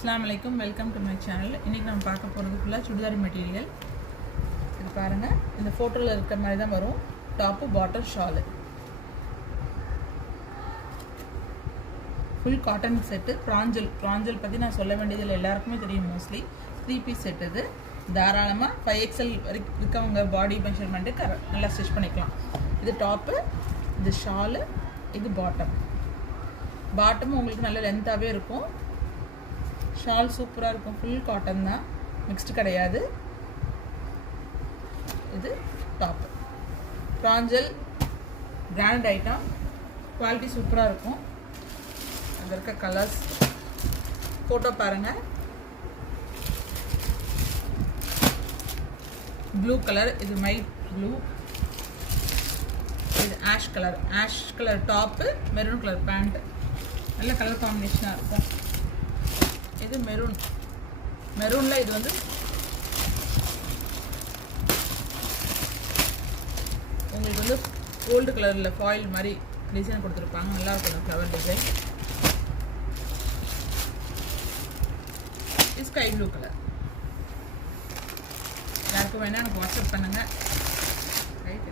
Assalamualaikum, welcome to my channel. இன்னைக்கு நம்ம பார்க்க போறது ஃபுல்லா சுடிதார் மெட்டீரியல். இது பாருங்க, இந்த போட்டோல இருக்க மாதிரி தான் வரும். Top, bottom, shawl. Full cotton set. Pranjal பத்தி நான் சொல்ல வேண்டியதில்லை, எல்லாருக்குமே தெரியும். மோஸ்ட்லி 3 பீஸ் செட் இது. தாராளமா 5XL வரைக்கும் இருக்கவங்க பாடி மெஷர்மென்ட் நல்லா ஸ்டிச் பண்ணிக்கலாம். இது டாப், இது ஷால், இது பாட்டம். பாட்டம் உங்களுக்கு நல்ல லென்த்தாவே இருக்கும். ஷால் சூப்பராக இருக்கும். ஃபுல் காட்டன் தான், மிக்ஸ்டு கிடையாது. இது டாப். பிராஞ்சல் பிராண்ட் ஐட்டம், குவாலிட்டி சூப்பராக இருக்கும். அதில் இருக்க கலர்ஸ் ஃபோட்டோ பாருங்கள். ப்ளூ கலர், இது மைட் ப்ளூ, இது ash colour top, maroon colour pant. நல்ல கலர் காம்பினேஷனாக இருக்கும். இது மெரூனில் இது வந்து உங்களுக்கு வந்து கோல்டு கலரில் ஃபாயில் மாதிரி டிசைன் கொடுத்துருப்பாங்க. நல்லா இருக்கும் ஃப்ளவர் டிசைன். இது ஸ்கை ப்ளூ கலர். யாருக்கும் வேணால் எனக்கு வாட்ஸ்அப் பண்ணுங்கள். ரைட்.